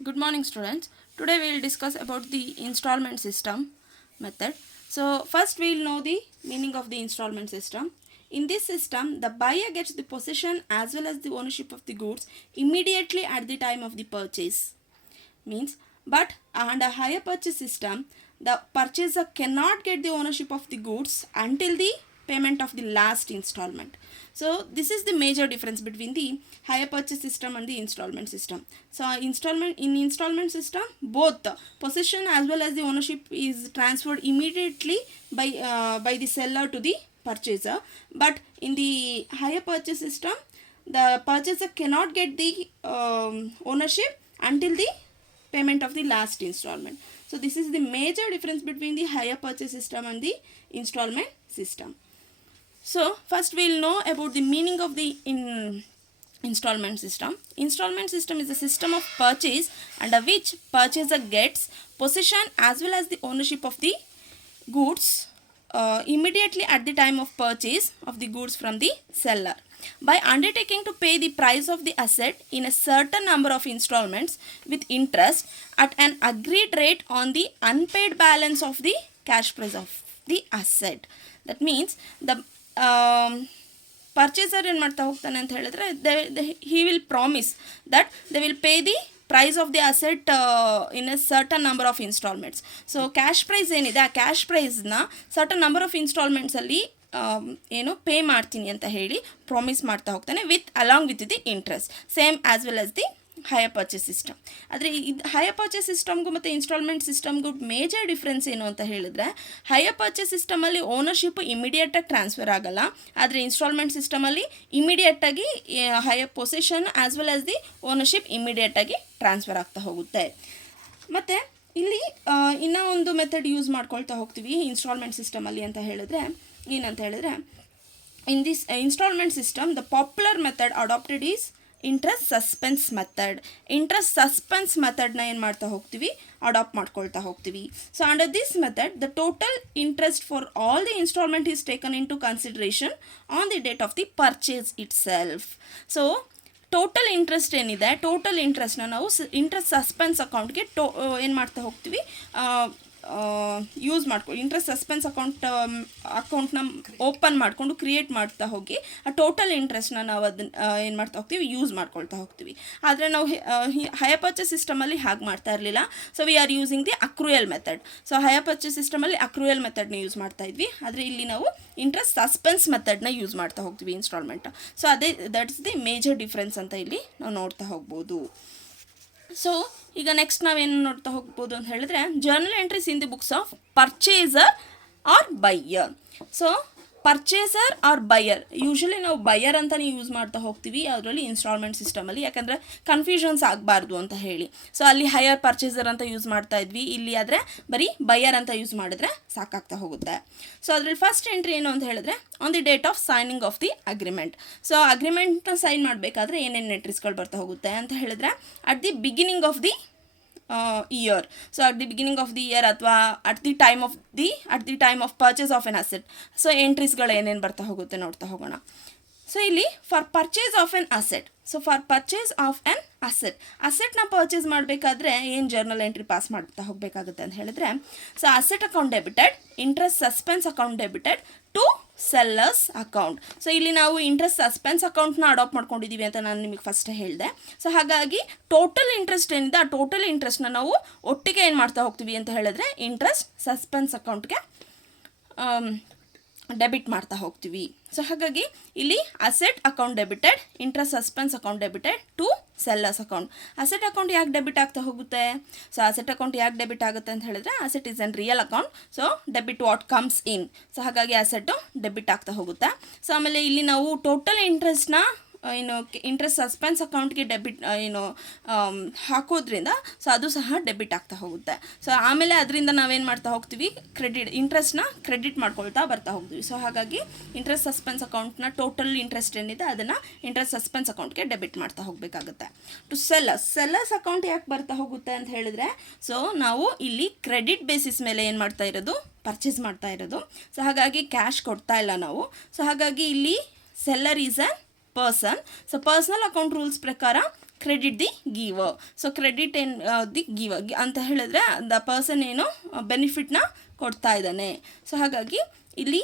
Good morning, students. Today we will discuss about the installment system method. So first we will know the meaning of the installment system. In this system, the buyer gets the possession as well as the ownership of the goods immediately at the time of the purchase. Means, but under hire purchase system, the purchaser cannot get the ownership of the goods until the payment of the last installment. So this is the major difference between the hire purchase system and the installment system. So installment system, both the possession as well as the ownership is transferred immediately by the seller to the purchaser. But in the hire purchase system, the purchaser cannot get the ownership until the payment of the last installment. So this is the major difference between the hire purchase system and the installment system. So first we will know about the meaning of the installment system. Installment system is a system of purchase under which purchaser gets possession as well as the ownership of the goods immediately at the time of purchase of the goods from the seller by undertaking to pay the price of the asset in a certain number of installments with interest at an agreed rate on the unpaid balance of the cash price of the asset. That means the purchaser ಏನು ಮಾಡ್ತಾ ಹೋಗ್ತಾನೆ ಅಂತ ಹೇಳಿದ್ರೆ he will promise that they will pay the price of the asset in a certain number of installments. So cash price ಏನಿದೆ ಆ cash ಪ್ರೈಸ್ನ certain number of ಇನ್ಸ್ಟಾಲ್ಮೆಂಟ್ಸಲ್ಲಿ ಏನು ಪೇ ಮಾಡ್ತೀನಿ ಅಂತ ಹೇಳಿ ಪ್ರಾಮಿಸ್ ಮಾಡ್ತಾ ಹೋಗ್ತಾನೆ along with the interest same as well as the hire purchase system. ಆದರೆ ಇದು ಹೈಯರ್ ಪರ್ಚೇಸ್ ಸಿಸ್ಟಮ್ಗೂ ಮತ್ತು ಇನ್ಸ್ಟಾಲ್ಮೆಂಟ್ ಸಿಸ್ಟಮ್ಗೂ ಮೇಜರ್ ಡಿಫ್ರೆನ್ಸ್ ಏನು ಅಂತ ಹೇಳಿದ್ರೆ, ಹೈಯರ್ ಪರ್ಚೇಸ್ ಸಿಸ್ಟಮಲ್ಲಿ ಓನರ್ಶಿಪ್ ಇಮಿಡಿಯೇಟಾಗಿ ಟ್ರಾನ್ಸ್ಫರ್ ಆಗಲ್ಲ. ಆದರೆ ಇನ್ಸ್ಟಾಲ್ಮೆಂಟ್ ಸಿಸ್ಟಮಲ್ಲಿ ಇಮಿಡಿಯೇಟಾಗಿ higher possession as well as the ownership ಇಮಿಡಿಯೇಟಾಗಿ ಟ್ರಾನ್ಸ್ಫರ್ ಆಗ್ತಾ ಹೋಗುತ್ತೆ. ಮತ್ತು ಇಲ್ಲಿ ಇನ್ನೂ ಒಂದು ಮೆಥಡ್ ಯೂಸ್ ಮಾಡ್ಕೊಳ್ತಾ ಹೋಗ್ತೀವಿ ಇನ್ಸ್ಟಾಲ್ಮೆಂಟ್ ಸಿಸ್ಟಮಲ್ಲಿ ಅಂತ ಹೇಳಿದ್ರೆ ಏನಂತ ಹೇಳಿದ್ರೆ, in this instalment system the popular method adopted is interest suspense method. Interest suspense ಮೆಥಡ್ನ ಏನು ಮಾಡ್ತಾ ಹೋಗ್ತೀವಿ, ಅಡಾಪ್ಟ್ ಮಾಡ್ಕೊಳ್ತಾ ಹೋಗ್ತೀವಿ. So under this method the total interest for all the instalment is taken into consideration on the date of the purchase itself. So total interest ಏನಿದೆ, total ಇಂಟ್ರೆಸ್ಟ್ನ ನಾವು interest suspense ಅಕೌಂಟ್ಗೆ ಏನು ಮಾಡ್ತಾ ಹೋಗ್ತೀವಿ, use ಮಾಡ್ಕೊಂಡು interest suspense ಅಕೌಂಟ್ನ open ಮಾಡಿಕೊಂಡು ಕ್ರಿಯೇಟ್ ಮಾಡ್ತಾ ಹೋಗಿ ಆ ಟೋಟಲ್ ಇಂಟ್ರೆಸ್ಟ್ನ ನಾವು ಅದನ್ನು ಏನು ಮಾಡ್ತಾ ಹೋಗ್ತೀವಿ, ಯೂಸ್ ಮಾಡ್ಕೊಳ್ತಾ ಹೋಗ್ತೀವಿ. ಆದರೆ ನಾವು ಹೈಯರ್ ಪರ್ಚೇಸ್ ಸಿಸ್ಟಮಲ್ಲಿ ಹಾಗೆ ಮಾಡ್ತಾ ಇರಲಿಲ್ಲ. So we are using the accrual method. So hire purchase ಸಿಸ್ಟಮಲ್ಲಿ ಅಕ್ರೂಯಲ್ ಮೆಥಡ್ನ ಯೂಸ್ ಮಾಡ್ತಾ ಇದ್ವಿ. ಆದರೆ ಇಲ್ಲಿ ನಾವು ಇಂಟ್ರೆಸ್ಟ್ ಸಸ್ಪೆನ್ಸ್ ಮೆಥಡ್ನ ಯೂಸ್ ಮಾಡ್ತಾ ಹೋಗ್ತೀವಿ ಇನ್ಸ್ಟಾಲ್ಮೆಂಟ್. ಸೊ ಅದೇ ದಟ್ಸ್ ದಿ ಮೇಜರ್ ಡಿಫ್ರೆನ್ಸ್ ಅಂತ ಇಲ್ಲಿ ನಾವು ನೋಡ್ತಾ ಹೋಗ್ಬೋದು. ಸೊ ಈಗ ನೆಕ್ಸ್ಟ್ ನಾವೇನು ನೋಡ್ತಾ ಹೋಗ್ಬೋದು ಅಂತ ಹೇಳಿದ್ರೆ, journal entries in the books of purchaser or buyer. So purchaser or buyer, usually ನಾವು ಬೈಯರ್ ಅಂತಲೇ ಯೂಸ್ ಮಾಡ್ತಾ ಹೋಗ್ತೀವಿ ಅದರಲ್ಲಿ ಇನ್ಸ್ಟಾಲ್ಮೆಂಟ್ ಸಿಸ್ಟಮಲ್ಲಿ, ಯಾಕಂದರೆ ಕನ್ಫ್ಯೂಷನ್ಸ್ ಆಗಬಾರ್ದು ಅಂತ ಹೇಳಿ. ಸೊ ಅಲ್ಲಿ ಹೈಯರ್ ಪರ್ಚೇಸರ್ ಅಂತ ಯೂಸ್ ಮಾಡ್ತಾ ಇದ್ವಿ, ಇಲ್ಲಿ ಆದರೆ ಬರೀ ಬೈಯರ್ ಅಂತ ಯೂಸ್ ಮಾಡಿದ್ರೆ ಸಾಕಾಗ್ತಾ ಹೋಗುತ್ತೆ. ಸೊ ಅದರಲ್ಲಿ ಫಸ್ಟ್ ಎಂಟ್ರಿ ಏನು ಅಂತ ಹೇಳಿದ್ರೆ, on the date of signing of the agreement. So ಅಗ್ರಿಮೆಂಟ್ನ ಸೈನ್ ಮಾಡಬೇಕಾದ್ರೆ ಏನೇನು ಎಂಟ್ರೀಸ್ಗಳು ಬರ್ತಾ ಹೋಗುತ್ತೆ ಅಂತ ಹೇಳಿದ್ರೆ, at the beginning of the year. So at the beginning of the year ಅಥವಾ at the time of purchase of an asset. So ಎಂಟ್ರೀಸ್ಗಳು ಏನೇನು ಬರ್ತಾ ಹೋಗುತ್ತೆ ನೋಡ್ತಾ ಹೋಗೋಣ. ಸೊ ಇಲ್ಲಿ for purchase of an asset, so for purchase of an ಅಸೆಟ್ನ purchase ಮಾಡಬೇಕಾದ್ರೆ ಏನು ಜರ್ನಲ್ ಎಂಟ್ರಿ ಪಾಸ್ ಮಾಡ್ತಾ ಹೋಗಬೇಕಾಗುತ್ತೆ ಅಂತ ಹೇಳಿದ್ರೆ, so asset account debited, interest suspense account debited to sellers account. So ಇಲ್ಲಿ ನಾವು ಇಂಟ್ರೆಸ್ಟ್ ಸಸ್ಪೆನ್ಸ್ ಅಕೌಂಟ್ನ ಅಡಾಪ್ಟ್ ಮಾಡ್ಕೊಂಡಿದ್ದೀವಿ ಅಂತ ನಾನು ನಿಮಗೆ ಫಸ್ಟ್ ಹೇಳಿದೆ. ಸೊ ಹಾಗಾಗಿ ಟೋಟಲ್ ಇಂಟ್ರೆಸ್ಟ್ ಏನಿದೆ ಆ ಟೋಟಲ್ ಇಂಟ್ರೆಸ್ಟ್ನ ನಾವು ಒಟ್ಟಿಗೆ ಏನು ಮಾಡ್ತಾ ಹೋಗ್ತೀವಿ ಅಂತ ಹೇಳಿದ್ರೆ ಇಂಟ್ರೆಸ್ಟ್ ಸಸ್ಪೆನ್ಸ್ ಅಕೌಂಟ್ಗೆ ಡೆಬಿಟ್ ಮಾಡ್ತಾ ಹೋಗ್ತೀವಿ. ಸೊ ಹಾಗಾಗಿ ಇಲ್ಲಿ asset account debited, interest suspense account debited to sellers account. Asset account ಯಾಕೆ ಡೆಬಿಟ್ ಆಗ್ತಾ ಹೋಗುತ್ತೆ? ಸೊ ಅಸೆಟ್ ಅಕೌಂಟ್ ಯಾಕೆ ಡೆಬಿಟ್ ಆಗುತ್ತೆ ಅಂತ ಹೇಳಿದ್ರೆ, asset is an real account. So debit what comes in. So ಹಾಗಾಗಿ ಅಸೆಟ್ಟು ಡೆಬಿಟ್ ಆಗ್ತಾ ಹೋಗುತ್ತೆ. ಸೊ ಆಮೇಲೆ ಇಲ್ಲಿ ನಾವು ಟೋಟಲ್ ಇಂಟ್ರೆಸ್ಟ್ನ ಏನು ಇಂಟ್ರೆಸ್ಟ್ ಸಸ್ಪೆನ್ಸ್ ಅಕೌಂಟ್ಗೆ ಡೆಬಿಟ್ ಹಾಕೋದ್ರಿಂದ ಸೊ ಅದು ಸಹ ಡೆಬಿಟ್ ಆಗ್ತಾ ಹೋಗುತ್ತೆ. ಸೊ ಆಮೇಲೆ ಅದರಿಂದ ನಾವೇನು ಮಾಡ್ತಾ ಹೋಗ್ತೀವಿ, ಇಂಟ್ರೆಸ್ಟ್ನ ಕ್ರೆಡಿಟ್ ಮಾಡ್ಕೊಳ್ತಾ ಬರ್ತಾ ಹೋಗ್ತೀವಿ. ಸೊ ಹಾಗಾಗಿ ಇಂಟ್ರೆಸ್ಟ್ ಸಸ್ಪೆನ್ಸ್ ಅಕೌಂಟ್ನ ಟೋಟಲ್ ಇಂಟ್ರೆಸ್ಟ್ ಏನಿದೆ ಅದನ್ನು ಇಂಟ್ರೆಸ್ಟ್ ಸಸ್ಪೆನ್ಸ್ ಅಕೌಂಟ್ಗೆ ಡೆಬಿಟ್ ಮಾಡ್ತಾ ಹೋಗಬೇಕಾಗುತ್ತೆ. ಟು ಸೆಲ್ಲರ್ಸ್ ಅಕೌಂಟ್ ಯಾಕೆ ಬರ್ತಾ ಹೋಗುತ್ತೆ ಅಂತ ಹೇಳಿದ್ರೆ, ಸೊ ನಾವು ಇಲ್ಲಿ ಕ್ರೆಡಿಟ್ ಬೇಸಿಸ್ ಮೇಲೆ ಏನು ಮಾಡ್ತಾ ಇರೋದು, ಪರ್ಚೇಸ್ ಮಾಡ್ತಾ ಇರೋದು. ಸೊ ಹಾಗಾಗಿ ಕ್ಯಾಶ್ ಕೊಡ್ತಾ ಇಲ್ಲ ನಾವು. ಸೊ ಹಾಗಾಗಿ ಇಲ್ಲಿ seller is a person. So personal account rules ಪ್ರಕಾರ credit the giver. So credit ಏನು ದಿ ಗಿವರ್ ಅಂತ ಹೇಳಿದ್ರೆ ದ ಪರ್ಸನ್ ಏನು ಬೆನಿಫಿಟ್ನ ಕೊಡ್ತಾ ಇದ್ದಾನೆ. ಸೊ ಹಾಗಾಗಿ ಇಲ್ಲಿ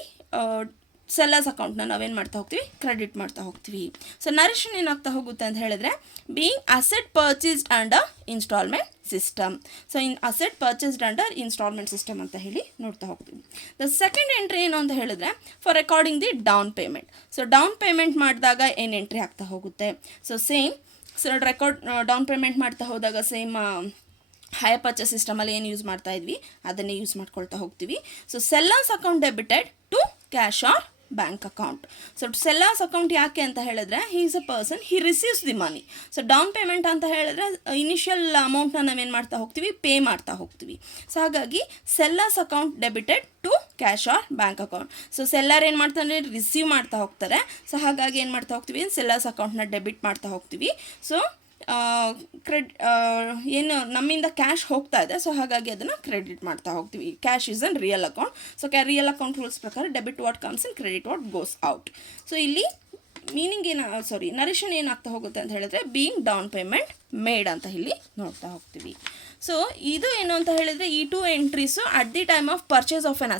ಸೆಲ್ಲರ್ಸ್ ಅಕೌಂಟ್ನ ನಾವೇನು ಮಾಡ್ತಾ ಹೋಗ್ತೀವಿ, ಕ್ರೆಡಿಟ್ ಮಾಡ್ತಾ ಹೋಗ್ತೀವಿ. ಸೊ ನರೇಷನ್ ಏನಾಗ್ತಾ ಹೋಗುತ್ತೆ ಅಂತ ಹೇಳಿದ್ರೆ being asset purchased under instalment system. So asset purchased under instalment system ಅಂತ ಹೇಳಿ ನೋಡ್ತಾ ಹೋಗ್ತೀವಿ. ದ ಸೆಕೆಂಡ್ ಎಂಟ್ರಿ ಏನು ಅಂತ ಹೇಳಿದ್ರೆ for recording the down payment. So down payment ಮಾಡಿದಾಗ ಏನು ಎಂಟ್ರಿ ಆಗ್ತಾ ಹೋಗುತ್ತೆ. So same record down payment ಮಾಡ್ತಾ ಹೋದಾಗ ಸೇಮ್ ಹೈಯರ್ ಪರ್ಚೇಸ್ ಸಿಸ್ಟಮಲ್ಲಿ ಏನು ಯೂಸ್ ಮಾಡ್ತಾ ಇದ್ವಿ ಅದನ್ನೇ ಯೂಸ್ ಮಾಡ್ಕೊಳ್ತಾ ಹೋಗ್ತೀವಿ. So sellers account debited to cash or bank account. So sellers account ಯಾಕೆ ಅಂತ ಹೇಳಿದ್ರೆ he is a person, he receives the money. So down payment ಅಂತ ಹೇಳಿದ್ರೆ ಇನಿಷಿಯಲ್ ಅಮೌಂಟ್ನ ನಾವೇನು ಮಾಡ್ತಾ ಹೋಗ್ತೀವಿ, ಪೇ ಮಾಡ್ತಾ ಹೋಗ್ತೀವಿ. ಸೊ ಹಾಗಾಗಿ sellers account debited to cash or bank account. So seller ಏನು ಮಾಡ್ತಾರೆ, ರಿಸೀವ್ ಮಾಡ್ತಾ ಹೋಗ್ತಾರೆ. ಸೊ ಹಾಗಾಗಿ ಏನು ಮಾಡ್ತಾ ಹೋಗ್ತೀವಿ, ಸೆಲ್ಲರ್ಸ್ ಅಕೌಂಟ್ನ ಡೆಬಿಟ್ ಮಾಡ್ತಾ ಹೋಗ್ತೀವಿ. ಸೊ ಏನು ನಮ್ಮಿಂದ ಕ್ಯಾಶ್ ಹೋಗ್ತಾ ಇದೆ, ಸೊ ಹಾಗಾಗಿ ಅದನ್ನು ಕ್ರೆಡಿಟ್ ಮಾಡ್ತಾ ಹೋಗ್ತೀವಿ. Cash is an real account. So real account rules ಪ್ರಕಾರ debit what comes in, credit what goes out. So ಇಲ್ಲಿ ಮೀನಿಂಗ್ ನರೇಷನ್ ಏನಾಗ್ತಾ ಹೋಗುತ್ತೆ ಅಂತ ಹೇಳಿದ್ರೆ ಬೀಯಿಂಗ್ ಡೌನ್ ಪೇಮೆಂಟ್ ಮೇಡ್ ಅಂತ ಇಲ್ಲಿ ನೋಡ್ತಾ ಹೋಗ್ತೀವಿ. ಸೊ ಇದು ಏನು ಅಂತ ಹೇಳಿದರೆ ಈ 2 entries at the time of purchase of an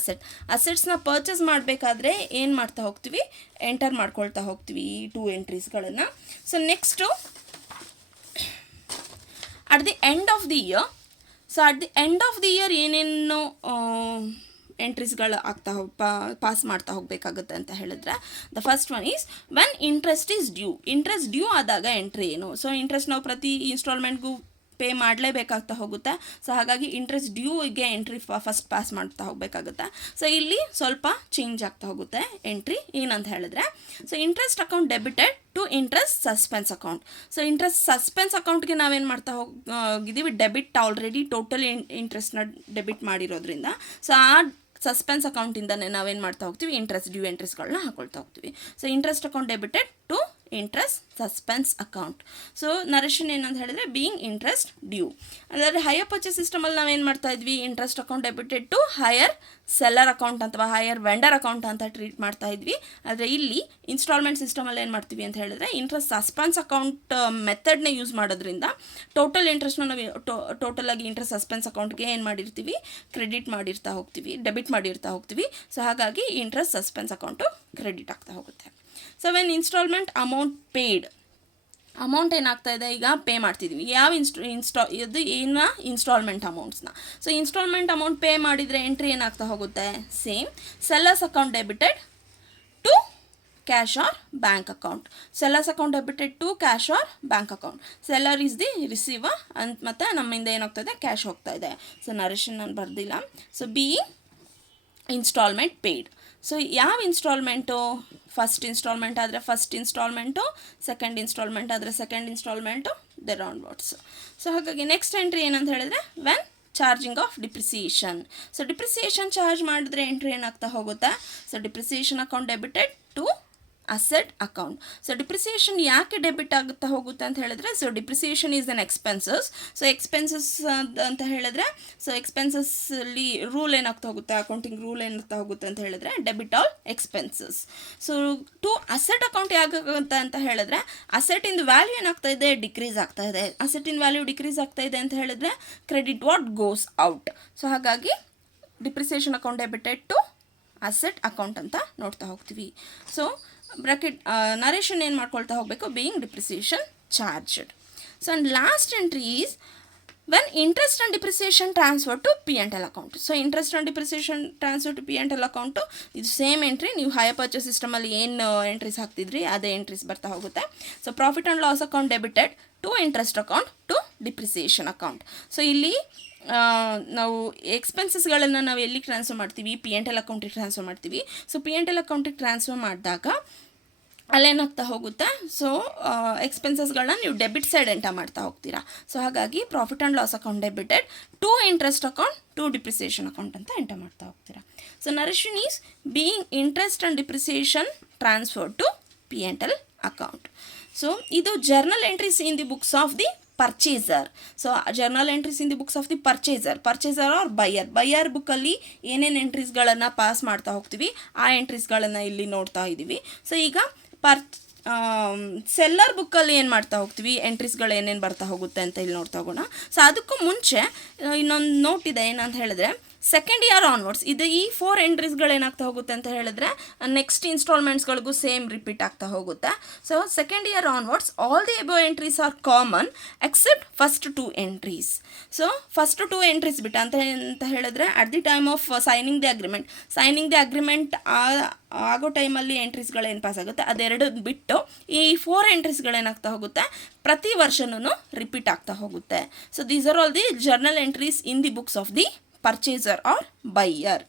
ಅಸೆಟ್ಸ್ನ ಪರ್ಚೇಸ್ ಮಾಡಬೇಕಾದ್ರೆ ಏನು ಮಾಡ್ತಾ ಹೋಗ್ತೀವಿ, ಎಂಟರ್ ಮಾಡ್ಕೊಳ್ತಾ ಹೋಗ್ತೀವಿ ಈ 2 ಎಂಟ್ರೀಸ್ಗಳನ್ನು. So next at the end of the year. So at the end of the year ಏನೇನು ಎಂಟ್ರೀಸ್ಗಳು ಪಾಸ್ ಮಾಡ್ತಾ ಹೋಗಬೇಕಾಗುತ್ತೆ ಅಂತ ಹೇಳಿದ್ರೆ the first one is when interest is due. Interest due ಆದಾಗ ಎಂಟ್ರಿ ಏನು. ಸೊ ಇಂಟ್ರೆಸ್ಟ್ ನಾವು ಪ್ರತಿ ಇನ್ಸ್ಟಾಲ್ಮೆಂಟ್ಗೂ ಪೇ ಮಾಡಲೇಬೇಕಾಗ್ತಾ ಹೋಗುತ್ತೆ. ಸೊ ಹಾಗಾಗಿ ಇಂಟ್ರೆಸ್ಟ್ ಡ್ಯೂಗೆ ಎಂಟ್ರಿ ಫಸ್ಟ್ ಪಾಸ್ ಮಾಡ್ತಾ ಹೋಗಬೇಕಾಗುತ್ತೆ. ಸೊ ಇಲ್ಲಿ ಸ್ವಲ್ಪ ಚೇಂಜ್ ಆಗ್ತಾ ಹೋಗುತ್ತೆ ಎಂಟ್ರಿ ಏನಂತ ಹೇಳಿದ್ರೆ so interest account debited to interest suspense account. So interest suspense ಅಕೌಂಟ್ಗೆ ನಾವೇನು ಮಾಡ್ತಾ ಹೋಗಿದ್ದೀವಿ, ಡೆಬಿಟ್ ಆಲ್ರೆಡಿ ಟೋಟಲ್ ಇಂಟ್ರೆಸ್ಟ್ನ ಡೆಬಿಟ್ ಮಾಡಿರೋದ್ರಿಂದ ಸೊ ಆ ಸಸ್ಪೆನ್ಸ್ ಅಕೌಂಟಿಂದನೇ ನಾವೇನು ಮಾಡ್ತಾ ಹೋಗ್ತೀವಿ, ಇಂಟ್ರೆಸ್ಟ್ ಡ್ಯೂ ಎಂಟ್ರೀಸ್ಗಳನ್ನ ಹಾಕೊಳ್ತಾ ಹೋಗ್ತೀವಿ. So interest account debited to interest suspense account. So narration ಏನಂತ ಹೇಳಿದ್ರೆ ಬೀಯಿಂಗ್ ಇಂಟ್ರೆಸ್ಟ್ ಡ್ಯೂ. ಅಂದರೆ ಹೈಯರ್ ಪರ್ಚೇಸ್ ಸಿಸ್ಟಮಲ್ಲಿ ನಾವೇನು ಮಾಡ್ತಾ ಇದ್ವಿ, interest account debited to hire seller account ಅಥವಾ ಹೈಯರ್ ವೆಂಡರ್ ಅಕೌಂಟ್ ಅಂತ ಟ್ರೀಟ್ ಮಾಡ್ತಾ ಇದ್ವಿ. ಆದರೆ ಇಲ್ಲಿ ಇನ್ಸ್ಟಾಲ್ಮೆಂಟ್ ಸಿಸ್ಟಮಲ್ಲಿ ಏನು ಮಾಡ್ತೀವಿ ಅಂತ ಹೇಳಿದ್ರೆ ಇಂಟ್ರೆಸ್ಟ್ ಸಸ್ಪೆನ್ಸ್ ಅಕೌಂಟ್ ಮೆಥಡ್ನ ಯೂಸ್ ಮಾಡೋದ್ರಿಂದ ಟೋಟಲ್ ಇಂಟ್ರೆಸ್ಟ್ನ ನಾವು ಟೋಟಲಾಗಿ ಇಂಟ್ರೆಸ್ಟ್ ಸಸ್ಪೆನ್ಸ್ ಅಕೌಂಟ್ಗೆ ಏನು ಮಾಡಿರ್ತೀವಿ, ಕ್ರೆಡಿಟ್ ಮಾಡಿರ್ತಾ ಹೋಗ್ತೀವಿ, ಡೆಬಿಟ್ ಮಾಡಿರ್ತಾ ಹೋಗ್ತೀವಿ. ಸೊ ಹಾಗಾಗಿ ಇಂಟ್ರೆಸ್ಟ್ ಸಸ್ಪೆನ್ಸ್ ಅಕೌಂಟು ಕ್ರೆಡಿಟ್ ಆಗ್ತಾ ಹೋಗುತ್ತೆ. So when instalment amount paid, amount ಏನಾಗ್ತಾ ಇದೆ, ಈಗ ಪೇ ಮಾಡ್ತಿದ್ದೀವಿ ಯಾವ ಇದು ಏನು ಇನ್ಸ್ಟಾಲ್ಮೆಂಟ್ ಅಮೌಂಟ್ಸ್ನ. ಸೊ ಇನ್ಸ್ಟಾಲ್ಮೆಂಟ್ ಅಮೌಂಟ್ ಪೇ ಮಾಡಿದರೆ ಎಂಟ್ರಿ ಏನಾಗ್ತಾ ಹೋಗುತ್ತೆ, same seller's account debited to cash or bank account. Seller's account debited to cash or bank account. Seller is the receiver ಅಂತ ಮತ್ತು ನಮ್ಮಿಂದ ಏನಾಗ್ತಾ ಇದೆ, ಕ್ಯಾಶ್ ಹೋಗ್ತಾ ಇದೆ. ಸೊ ನರೇಷನ್ ನಾನು ಬರೆದಿಲ್ಲ. So being instalment paid. So ಯಾವ ಇನ್ಸ್ಟಾಲ್ಮೆಂಟು, ಫಸ್ಟ್ ಇನ್ಸ್ಟಾಲ್ಮೆಂಟ್ ಆದರೆ ಫಸ್ಟ್ ಇನ್ಸ್ಟಾಲ್ಮೆಂಟು, ಸೆಕೆಂಡ್ ಇನ್ಸ್ಟಾಲ್ಮೆಂಟ್ ಆದರೆ second instalment, there onwards. So ಹಾಗಾಗಿ ನೆಕ್ಸ್ಟ್ ಎಂಟ್ರಿ ಏನಂತ ಹೇಳಿದ್ರೆ when charging of depreciation. So depreciation charge ಮಾಡಿದ್ರೆ ಎಂಟ್ರಿ ಏನಾಗ್ತಾ ಹೋಗುತ್ತೆ, so depreciation account debited to asset account. So depreciation ಯಾಕೆ debit ಆಗುತ್ತಾ ಹೋಗುತ್ತೆ ಅಂತ ಹೇಳಿದ್ರೆ so depreciation is an expenses. So expenses ಅಂತ ಹೇಳಿದ್ರೆ ಸೊ ಎಕ್ಸ್ಪೆನ್ಸಸ್ಲಿ ರೂಲ್ ಏನಾಗ್ತಾ ಹೋಗುತ್ತೆ, ಅಕೌಂಟಿಂಗ್ ರೂಲ್ ಏನಾಗ್ತಾ ಹೋಗುತ್ತೆ ಅಂತ ಹೇಳಿದ್ರೆ debit all expenses. So to asset account ಯಾಕಾಗುತ್ತೆ ಅಂತ ಹೇಳಿದ್ರೆ ಅಸೆಟಿಂದು ವ್ಯಾಲ್ಯೂ ಏನಾಗ್ತಾ ಇದೆ, ಡಿಕ್ರೀಸ್ ಆಗ್ತಾ ಇದೆ. ಅಸೆಟಿನ ವ್ಯಾಲ್ಯೂ ಡಿಕ್ರೀಸ್ ಆಗ್ತಾ ಇದೆ ಅಂತ ಹೇಳಿದ್ರೆ credit what goes out. So ಹಾಗಾಗಿ depreciation account debited to asset account ಅಂತ ನೋಡ್ತಾ ಹೋಗ್ತೀವಿ. ಸೊ ಬ್ರಾಕೆಟ್ ನರೇಷನ್ ಏನು ಮಾಡ್ಕೊಳ್ತಾ ಹೋಗಬೇಕು, being depreciation charged. So and last entry is when interest and depreciation transfer to P&L account. So interest and depreciation transfer to P&L account ಇದು same entry. ನೀವು hire purchase ಸಿಸ್ಟಮಲ್ಲಿ ಏನು entries ಹಾಕ್ತಿದ್ರಿ ಅದೇ entries ಬರ್ತಾ ಹೋಗುತ್ತೆ. So profit and loss account debited to interest account to depreciation account. So ಇಲ್ಲಿ ನಾವು ಎಕ್ಸ್ಪೆನ್ಸಸ್ಗಳನ್ನು ನಾವು ಎಲ್ಲಿಗೆ ಟ್ರಾನ್ಸ್ಫರ್ ಮಾಡ್ತೀವಿ, P&L ಅಕೌಂಟಿಗೆ ಟ್ರಾನ್ಸ್ಫರ್ ಮಾಡ್ತೀವಿ. ಸೊ P&L ಅಕೌಂಟಿಗೆ ಟ್ರಾನ್ಸ್ಫರ್ ಮಾಡಿದಾಗ ಅಲ್ಲೇನಾಗ್ತಾ ಹೋಗುತ್ತೆ, ಸೊ ಎಕ್ಸ್ಪೆನ್ಸಸ್ಗಳನ್ನ ನೀವು ಡೆಬಿಟ್ ಸೈಡ್ ಎಂಟರ್ ಮಾಡ್ತಾ ಹೋಗ್ತೀರಾ. ಸೊ ಹಾಗಾಗಿ profit and loss account debited to interest account to depreciation account ಅಂತ ಎಂಟರ್ ಮಾಡ್ತಾ ಹೋಗ್ತೀರಾ. So narration is being interest and depreciation transfer to P&L account. So ಇದು journal entries in the books of the purchaser. So journal entries in the books of the purchaser or buyer ಬುಕ್ಕಲ್ಲಿ ಏನೇನು ಎಂಟ್ರೀಸ್ಗಳನ್ನು pass ಮಾಡ್ತಾ ಹೋಗ್ತೀವಿ ಆ ಎಂಟ್ರೀಸ್ಗಳನ್ನು ಇಲ್ಲಿ ನೋಡ್ತಾ ಇದ್ದೀವಿ. So ಈಗ ಸೆಲ್ಲರ್ ಬುಕ್ಕಲ್ಲಿ ಏನು ಮಾಡ್ತಾ ಹೋಗ್ತೀವಿ, ಎಂಟ್ರೀಸ್ಗಳು ಏನೇನು ಬರ್ತಾ ಹೋಗುತ್ತೆ ಅಂತ ಇಲ್ಲಿ ನೋಡ್ತಾ ಹೋಗೋಣ. ಸೊ ಅದಕ್ಕೂ ಮುಂಚೆ ಇನ್ನೊಂದು ನೋಟ್ ಇದೆ, ಏನಂತ ಹೇಳಿದ್ರೆ ಸೆಕೆಂಡ್ ಇಯರ್ ಆನ್ವರ್ಡ್ಸ್ ಇದು ಈ 4 ಎಂಟ್ರೀಸ್ಗಳು ಏನಾಗ್ತಾ ಹೋಗುತ್ತೆ ಅಂತ ಹೇಳಿದ್ರೆ ನೆಕ್ಸ್ಟ್ ಇನ್ಸ್ಟಾಲ್ಮೆಂಟ್ಸ್ಗಳಿಗೂ ಸೇಮ್ ರಿಪೀಟ್ ಆಗ್ತಾ ಹೋಗುತ್ತೆ. So second year onwards all the above entries are common except first 2 entries. So first 2 entries ಬಿಟ್ಟು ಅಂತ ಹೇಳಿದ್ರೆ at the time of signing the agreement ಆಗೋ ಟೈಮಲ್ಲಿ ಎಂಟ್ರೀಸ್ಗಳೇನು ಪಾಸ್ ಆಗುತ್ತೆ ಅದೆರಡು ಬಿಟ್ಟು ಈ 4 ಎಂಟ್ರೀಸ್ಗಳೇನಾಗ್ತಾ ಹೋಗುತ್ತೆ ಪ್ರತಿ ವರ್ಷನೂ ರಿಪೀಟ್ ಆಗ್ತಾ ಹೋಗುತ್ತೆ. So these are all the journal entries in the books of the purchaser or buyer.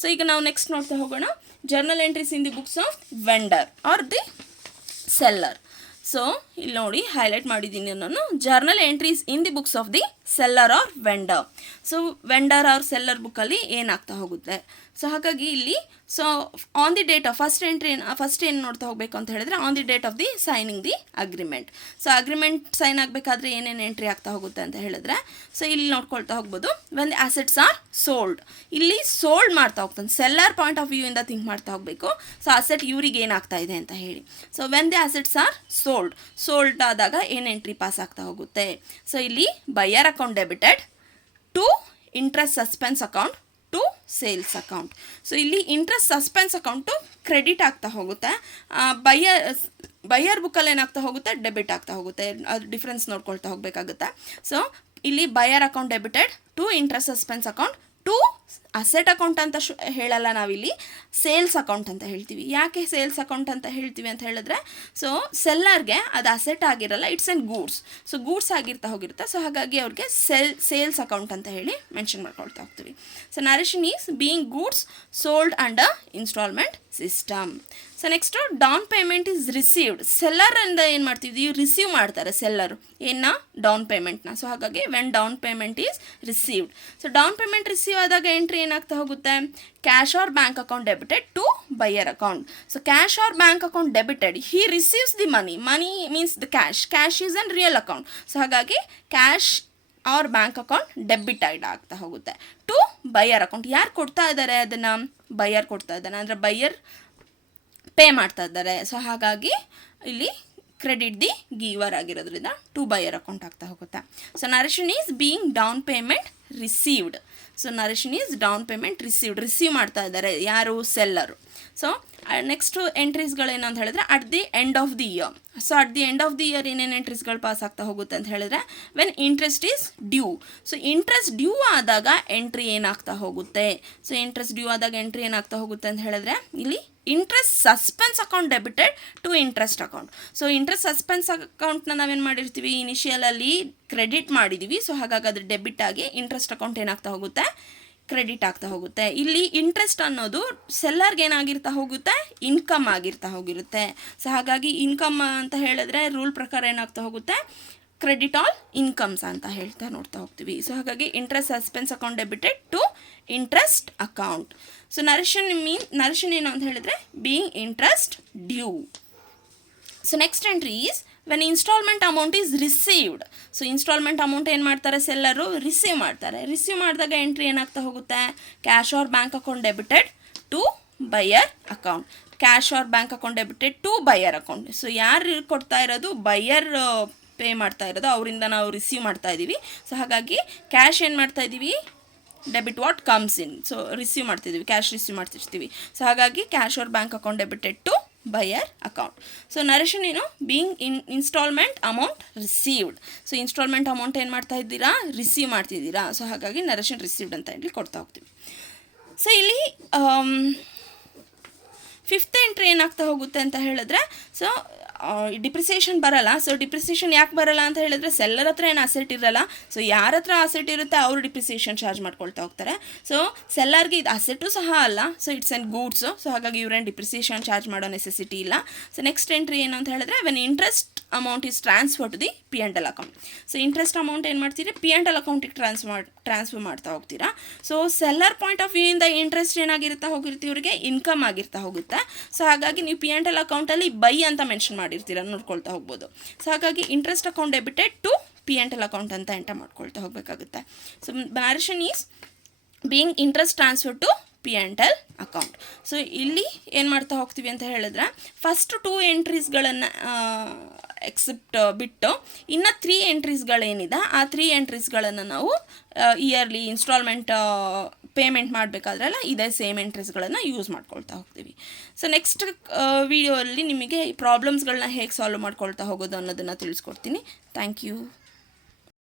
So ಈಗ ನಾವು ನೆಕ್ಸ್ಟ್ ನೋಡ್ತಾ ಹೋಗೋಣ, journal entries in the books of vendor or the seller. So ಇಲ್ಲಿ ನೋಡಿ ಹೈಲೈಟ್ ಮಾಡಿದ್ದೀನಿ ನಾನು, journal entries in the books of the seller or vendor. So vendor or seller ಬುಕ್ಕಲ್ಲಿ ಏನಾಗ್ತಾ ಹೋಗುತ್ತೆ. ಸೊ ಹಾಗಾಗಿ ಇಲ್ಲಿ so on the date of first ಏನು ನೋಡ್ತಾ ಹೋಗಬೇಕು ಅಂತ ಹೇಳಿದ್ರೆ on the date of the signing the agreement. So agreement sign ಆಗಬೇಕಾದ್ರೆ ಏನೇನು ಎಂಟ್ರಿ ಆಗ್ತಾ ಹೋಗುತ್ತೆ ಅಂತ ಹೇಳಿದ್ರೆ ಸೊ ಇಲ್ಲಿ ನೋಡ್ಕೊಳ್ತಾ ಹೋಗ್ಬೋದು, when the assets are sold, ಇಲ್ಲಿ ಸೋಲ್ಡ್ ಮಾಡ್ತಾ ಹೋಗ್ತಾನೆ, ಸೆಲ್ಲರ್ ಪಾಯಿಂಟ್ ಆಫ್ ವ್ಯೂ ಇಂದ ಥಿಂಕ್ ಮಾಡ್ತಾ ಹೋಗಬೇಕು. ಸೊ ಅಸೆಟ್ ಇವ್ರಿಗೆ ಏನಾಗ್ತಾ ಇದೆ ಅಂತ ಹೇಳಿ. So when the assets are sold ಆದಾಗ ಏನು ಎಂಟ್ರಿ ಪಾಸ್ ಆಗ್ತಾ ಹೋಗುತ್ತೆ. ಸೊ ಇಲ್ಲಿ buyer account debited to interest suspense account to sales account. So ಇಲ್ಲಿ ಇಂಟ್ರೆಸ್ಟ್ ಸಸ್ಪೆನ್ಸ್ ಅಕೌಂಟು ಕ್ರೆಡಿಟ್ ಆಗ್ತಾ ಹೋಗುತ್ತೆ, ಬೈಯರ್ ಬುಕ್ಕಲ್ಲಿ ಏನಾಗ್ತಾ ಹೋಗುತ್ತೆ ಡೆಬಿಟ್ ಆಗ್ತಾ ಹೋಗುತ್ತೆ. ಅದು ಡಿಫ್ರೆನ್ಸ್ ನೋಡ್ಕೊಳ್ತಾ ಹೋಗಬೇಕಾಗುತ್ತೆ. ಸೊ ಇಲ್ಲಿ buyer account debited to interest suspense account to asset account ಅಂತ ಹೇಳಲ್ಲ, ನಾವಿಲ್ಲಿ ಸೇಲ್ಸ್ ಅಕೌಂಟ್ ಅಂತ ಹೇಳ್ತೀವಿ. ಯಾಕೆ ಸೇಲ್ಸ್ ಅಕೌಂಟ್ ಅಂತ ಹೇಳ್ತೀವಿ ಅಂತ ಹೇಳಿದ್ರೆ ಸೊ ಸೆಲ್ಲರ್ಗೆ ಅದು ಅಸೆಟ್ ಆಗಿರಲ್ಲ, it's an goods. So goods ಆಗಿರ್ತಾ ಹೋಗಿರುತ್ತೆ. ಸೊ ಹಾಗಾಗಿ ಅವ್ರಿಗೆ ಸೇಲ್ಸ್ ಅಕೌಂಟ್ ಅಂತ ಹೇಳಿ ಮೆನ್ಷನ್ ಮಾಡ್ಕೊಳ್ತಾ ಹೋಗ್ತೀವಿ. So narration is being goods sold under instalment system. So next down payment is received. ಸೆಲ್ಲರಿಂದ ಏನು ಮಾಡ್ತೀವಿ, ರಿಸೀವ್ ಮಾಡ್ತಾರೆ ಸೆಲ್ಲರು ಡೌನ್ ಪೇಮೆಂಟ್ನ. ಸೊ ಹಾಗಾಗಿ when down payment is received. So down payment receive ಆದಾಗ ಎಂಟ್ರಿ ಏನಾಗ್ತಾ ಹೋಗುತ್ತೆ, cash or bank account debited to buyer account. So cash or bank account debited, he receives the money means the cash is an real account. So ಹಾಗಾಗಿ cash or bank account debited ಆಗ್ತಾ ಹೋಗುತ್ತೆ to buyer account. ಯಾರು ಕೊಡ್ತಾ ಇದ್ದಾರೆ ಅದನ್ನು, buyer ಕೊಡ್ತಾ ಇದ್ದಾನೆ, ಅಂದರೆ ಬೈಯರ್ ಪೇ ಮಾಡ್ತಾ ಇದ್ದಾರೆ. ಸೊ ಹಾಗಾಗಿ ಇಲ್ಲಿ ಕ್ರೆಡಿಟ್ ದಿ ಗೀವರ್ ಆಗಿರೋದ್ರಿಂದ ಟು ಬೈಯರ್ ಅಕೌಂಟ್ ಆಗ್ತಾ ಹೋಗುತ್ತೆ. So narration is being down payment received. So narration is down payment receive ಮಾಡ್ತಾ ಇದ್ದಾರೆ ಯಾರು, ಸೆಲ್ಲರು. ಸೊ ನೆಕ್ಸ್ಟು ಎಂಟ್ರೀಸ್ಗಳೇನು ಅಂತ ಹೇಳಿದ್ರೆ at the end of the year. So at the end of the year ಏನೇನು ಎಂಟ್ರೀಸ್ಗಳು ಪಾಸ್ ಆಗ್ತಾ ಹೋಗುತ್ತೆ ಅಂತ ಹೇಳಿದ್ರೆ when interest is due. So interest due ಆದಾಗ ಎಂಟ್ರಿ ಏನಾಗ್ತಾ ಹೋಗುತ್ತೆ. ಸೊ ಇಂಟ್ರೆಸ್ಟ್ ಡ್ಯೂ ಆದಾಗ ಎಂಟ್ರಿ ಏನಾಗ್ತಾ ಹೋಗುತ್ತೆ ಅಂತ ಹೇಳಿದ್ರೆ ಇಲ್ಲಿ interest suspense account debited to interest account. So interest suspense ಅಕೌಂಟ್ನ ನಾವೇನು ಮಾಡಿರ್ತೀವಿ, ಇನಿಷಿಯಲಲ್ಲಿ ಕ್ರೆಡಿಟ್ ಮಾಡಿದ್ದೀವಿ. ಸೊ ಹಾಗಾಗಿ ಅದು ಡೆಬಿಟ್ ಆಗಿ ಇಂಟ್ರೆಸ್ಟ್ ಅಕೌಂಟ್ ಏನಾಗ್ತಾ ಹೋಗುತ್ತೆ, ಕ್ರೆಡಿಟ್ ಆಗ್ತಾ ಹೋಗುತ್ತೆ. ಇಲ್ಲಿ ಇಂಟ್ರೆಸ್ಟ್ ಅನ್ನೋದು ಸೆಲ್ಲರ್ಗೆ ಏನಾಗಿರ್ತಾ ಹೋಗುತ್ತೆ, ಇನ್ಕಮ್ ಆಗಿರ್ತಾ ಹೋಗಿರುತ್ತೆ. ಸೊ ಹಾಗಾಗಿ ಇನ್ಕಮ್ ಅಂತ ಹೇಳಿದ್ರೆ ರೂಲ್ ಪ್ರಕಾರ ಏನಾಗ್ತಾ ಹೋಗುತ್ತೆ, ಕ್ರೆಡಿಟ್ ಆಲ್ ಇನ್ಕಮ್ಸ್ ಅಂತ ಹೇಳ್ತಾ ನೋಡ್ತಾ ಹೋಗ್ತೀವಿ. ಸೊ ಹಾಗಾಗಿ interest suspense account debited to interest account. So narration ಏನು ಅಂತ ಹೇಳಿದ್ರೆ being interest due. So next entry is when instalment amount is received. So instalment amount ಏನು ಮಾಡ್ತಾರೆ, ಸೆಲ್ಲರು ರಿಸೀವ್ ಮಾಡ್ತಾರೆ. ರಿಸೀವ್ ಮಾಡಿದಾಗ ಎಂಟ್ರಿ ಏನಾಗ್ತಾ ಹೋಗುತ್ತೆ, cash or bank account debited to buyer account. Cash or bank account debited to buyer account. So ಯಾರು ಕೊಡ್ತಾ ಇರೋದು, buyer pay ಮಾಡ್ತಾ ಇರೋದು, ಅವರಿಂದ ನಾವು ರಿಸೀವ್ ಮಾಡ್ತಾ ಇದ್ದೀವಿ. ಸೊ ಹಾಗಾಗಿ ಕ್ಯಾಶ್ ಏನು ಮಾಡ್ತಾ ಇದ್ದೀವಿ, debit what comes in. So receive ಮಾಡ್ತಿದ್ದೀವಿ, ಕ್ಯಾಶ್ ರಿಸೀವ್ ಮಾಡ್ತಿರ್ತೀವಿ. ಸೊ ಹಾಗಾಗಿ cash or bank account debited to buyer account. So narration ಏನು, being instalment amount received. So instalment amount ಏನು ಮಾಡ್ತಾ ಇದ್ದೀರಾ, ರಿಸೀವ್ ಮಾಡ್ತಿದ್ದೀರಾ. ಸೊ ಹಾಗಾಗಿ ನರೇಷನ್ ರಿಸೀವ್ಡ್ ಅಂತ ಹೇಳಿ ಕೊಡ್ತಾ ಹೋಗ್ತೀವಿ. ಸೊ ಇಲ್ಲಿ ಫಿಫ್ತ್ ಎಂಟ್ರಿ ಏನಾಗ್ತಾ ಹೋಗುತ್ತೆ ಅಂತ ಹೇಳಿದ್ರೆ ಸೊ ಡಿಪ್ರಿಸಿಯೇಷನ್ ಬರಲ್ಲ. ಸೊ ಡಿಪ್ರಿಸಿಯೇಷನ್ ಯಾಕೆ ಬರಲ್ಲ ಅಂತ ಹೇಳಿದ್ರೆ ಸೆಲ್ಲರ್ ಹತ್ರ ಏನು ಅಸೆಟ್ ಇರಲ್ಲ. ಸೊ ಯಾರ ಹತ್ರ ಅಸೆಟ್ ಇರುತ್ತೆ ಅವರು ಡಿಪ್ರಿಸಿಯೇಷನ್ ಚಾರ್ಜ್ ಮಾಡ್ಕೊಳ್ತಾ ಹೋಗ್ತಾರೆ. ಸೊ ಸೆಲ್ಲರ್ಗೆ ಇದು ಅಸೆಟು ಸಹ ಅಲ್ಲ. So it's an goods. So ಹಾಗಾಗಿ ಇವ್ರೇನು ಡಿಪ್ರಿಸಿಯೇಷನ್ ಚಾರ್ಜ್ ಮಾಡೋ ನೆಸೆಸಿಟಿ ಇಲ್ಲ. ಸೊ ನೆಕ್ಸ್ಟ್ ಎಂಟ್ರಿ ಏನು ಅಂತ ಹೇಳಿದ್ರೆ when interest amount is transfer to the P&L account. So interest amount ಏನು ಮಾಡ್ತೀರಿ, P&L ಅಕೌಂಟಿಗೆ ಟ್ರಾನ್ಸ್ಫರ್ ಮಾಡ್ತಾ ಹೋಗ್ತೀರಾ. So seller point of view ಇಂದ ಇಂಟ್ರೆಸ್ಟ್ ಏನಾಗಿರ್ತಾ ಹೋಗಿರ್ತೀವಿ, ಇವರಿಗೆ ಇನ್ಕಮ್ ಆಗಿರ್ತಾ ಹೋಗುತ್ತೆ. ಸೊ ಹಾಗಾಗಿ ನೀವು P&L ಅಕೌಂಟಲ್ಲಿ ಬೈ ಅಂತ ಮೆನ್ಷನ್ ಮಾಡಿರ್ತೀರ, ನೋಡ್ಕೊಳ್ತಾ ಹೋಗ್ಬೋದು. ಸೊ ಹಾಗಾಗಿ interest account debited to P&L account ಅಂತ ಎಂಟರ್ ಮಾಡ್ಕೊಳ್ತಾ ಹೋಗಬೇಕಾಗುತ್ತೆ. So narration is being interest transfer to P and L account. So ಇಲ್ಲಿ ಏನು ಮಾಡ್ತಾ ಹೋಗ್ತೀವಿ ಅಂತ ಹೇಳಿದ್ರೆ ಫಸ್ಟ್ 2 ಎಂಟ್ರೀಸ್ಗಳನ್ನು ಬಿಟ್ಟು ಇನ್ನು 3 ಎಂಟ್ರೀಸ್ಗಳೇನಿದೆ ಆ 3 ಎಂಟ್ರೀಸ್ಗಳನ್ನು ನಾವು ಇಯರ್ಲಿ ಇನ್ಸ್ಟಾಲ್ಮೆಂಟ್ ಪೇಮೆಂಟ್ ಮಾಡಬೇಕಾದ್ರೆಲ್ಲ ಇದೇ ಸೇಮ್ ಎಂಟ್ರೀಸ್ಗಳನ್ನು ಯೂಸ್ ಮಾಡ್ಕೊಳ್ತಾ ಹೋಗ್ತೀವಿ. ಸೊ ನೆಕ್ಸ್ಟ್ ವಿಡಿಯೋಲ್ಲಿ ನಿಮಗೆ ಈ ಪ್ರಾಬ್ಲಮ್ಸ್ಗಳನ್ನ ಹೇಗೆ ಸಾಲ್ವ್ ಮಾಡ್ಕೊಳ್ತಾ ಹೋಗೋದು ಅನ್ನೋದನ್ನು ತಿಳಿಸ್ಕೊಡ್ತೀನಿ. Thank you.